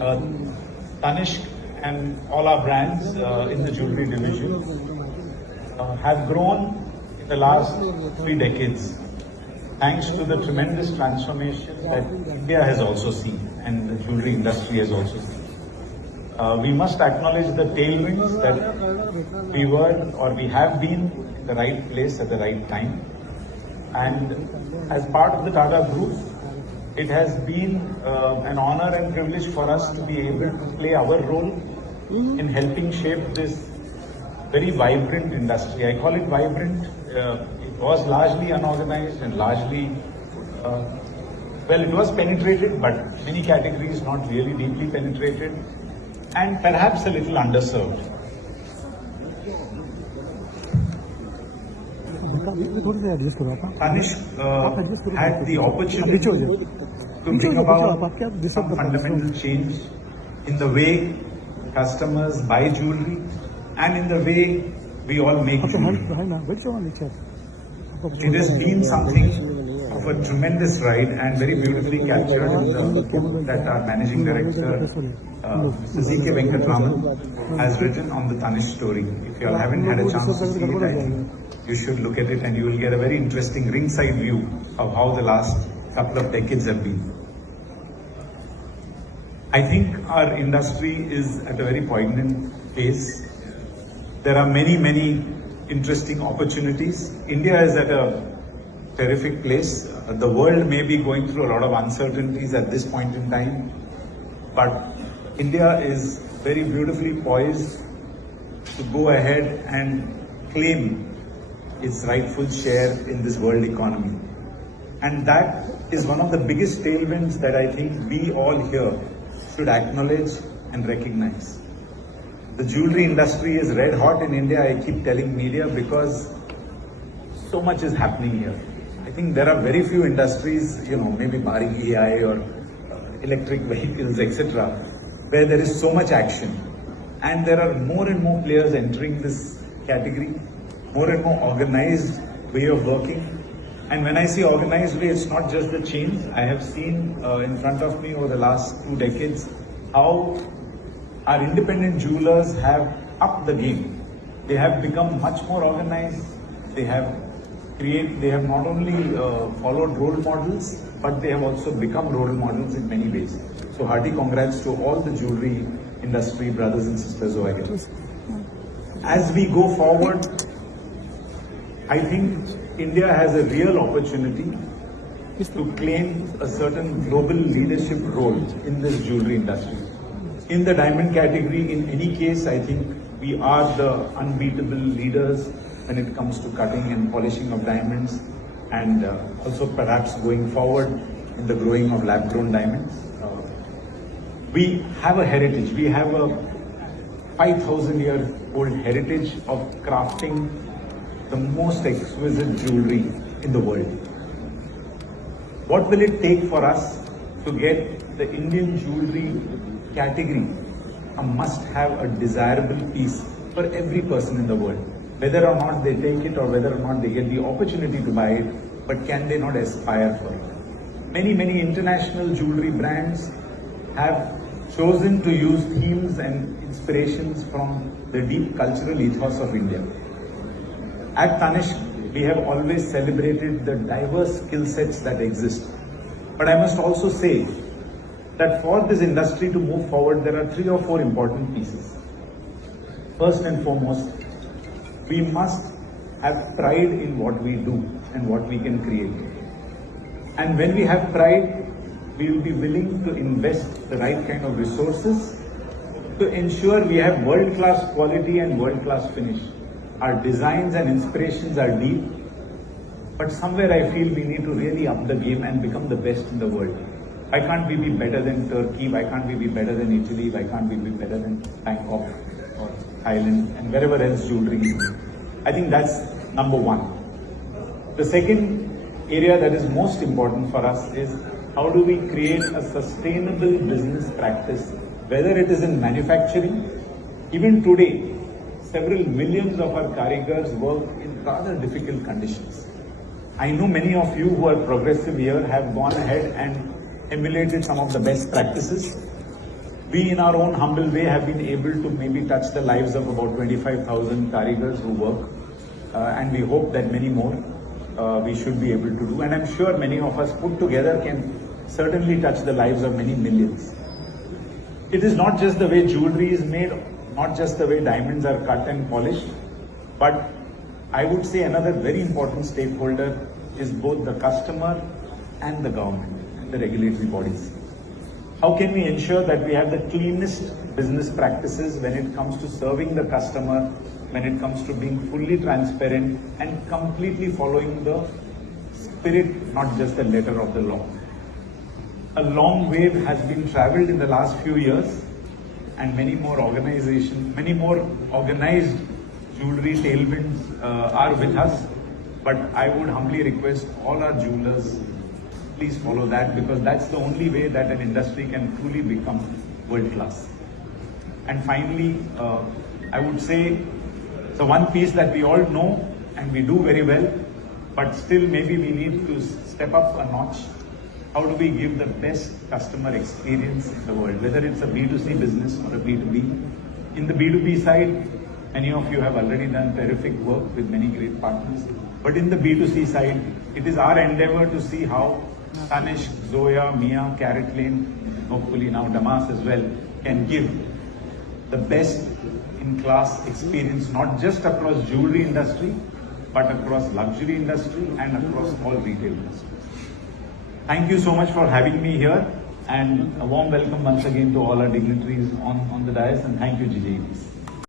Uh, Tanishq and all our brands in the jewelry division have grown in the last 3 decades thanks to the tremendous transformation that India has also seen and the jewelry industry has also seen. We must acknowledge the tailwinds that we were or we have been in the right place at the right time. And as part of the Tata Group, it has been an honor and privilege for us to be able to play our role in helping shape this very vibrant industry. I call it vibrant. It was largely unorganized and largely, well, it was penetrated, but many categories not really deeply penetrated and perhaps a little underserved. Tanishq had the opportunity to bring about some fundamental change in the way customers buy jewelry and in the way we all make jewelry. It has been something of a tremendous ride and very beautifully captured in the book that our Managing Director, Mr. C.K. Venkatraman, has written on the Tanishq story. If you all haven't had a chance to see it, I think you should look at it and you will get a very interesting ringside view of how the last couple of decades have been. I think our industry is at a very poignant phase. There are many interesting opportunities. India is at a terrific place. The world may be going through a lot of uncertainties at this point in time, but India is very beautifully poised to go ahead and claim its rightful share in this world economy. And that is one of the biggest tailwinds that I think we all here should acknowledge and recognize. The jewelry industry is red hot in India, I keep telling media, because so much is happening here. I think there are very few industries, maybe barring AI or electric vehicles, etc., where there is so much action. And there are more and more players entering this category, more and more organized way of working. And when I say organized way, it's not just the chains. I have seen in front of me over the last 2 decades how our independent jewelers have upped the game. They have become much more organized. They have not only followed role models, but they have also become role models in many ways. So hearty congrats to all the jewelry industry brothers and sisters over here. As we go forward, I think India has a real opportunity to claim a certain global leadership role in this jewelry industry. In the diamond category, in any case, I think we are the unbeatable leaders when it comes to cutting and polishing of diamonds, and also perhaps going forward in the growing of lab-grown diamonds. We have a heritage. We have a 5,000-year-old heritage of crafting the most exquisite jewelry in the world. What will it take for us to get the Indian jewelry category a must-have, a desirable piece for every person in the world? Whether or not they take it or whether or not they get the opportunity to buy it, but can they not aspire for it? Many international jewelry brands have chosen to use themes and inspirations from the deep cultural ethos of India. At Tanishq, we have always celebrated the diverse skill sets that exist. But I must also say that for this industry to move forward, there are 3 or 4 important pieces. First and foremost, we must have pride in what we do and what we can create. And when we have pride, we will be willing to invest the right kind of resources to ensure we have world-class quality and world-class finish. Our designs and inspirations are deep, but somewhere I feel we need to really up the game and become the best in the world. Why can't we be better than Turkey? Why can't we be better than Italy? Why can't we be better than Bangkok or Thailand and wherever else jewelry is? I think that's number one. The second area that is most important for us is how do we create a sustainable business practice, whether it is in manufacturing. Even today, several millions of our karigars work in rather difficult conditions. I know many of you who are progressive here have gone ahead and emulated some of the best practices. We in our own humble way have been able to maybe touch the lives of about 25,000 karigars who work, and we hope that many more we should be able to do, and I'm sure many of us put together can certainly touch the lives of many millions. It is not just the way jewelry is made, not just the way diamonds are cut and polished, but I would say another very important stakeholder is both the customer and the government and the regulatory bodies. How can we ensure that we have the cleanest business practices when it comes to serving the customer, when it comes to being fully transparent and completely following the spirit, not just the letter of the law? A long way has been traveled in the last few years, and many more organized jewelry tailwinds are with us. But I would humbly request all our jewelers, please follow that, because that's the only way that an industry can truly become world class. And finally, I would say the one piece that we all know and we do very well, but still maybe we need to step up a notch. How do we give the best customer experience in the world, whether it's a B2C business or a B2B? In the B2B side, many of you have already done terrific work with many great partners. But in the B2C side, it is our endeavor to see how Tanishq, Zoya, Mia, Carrot Lane, hopefully now Damas as well, can give the best in class experience, not just across jewelry industry, but across luxury industry and across all retail industries. Thank you so much for having me here, and a warm welcome once again to all our dignitaries on the dais, and thank you, JWCC.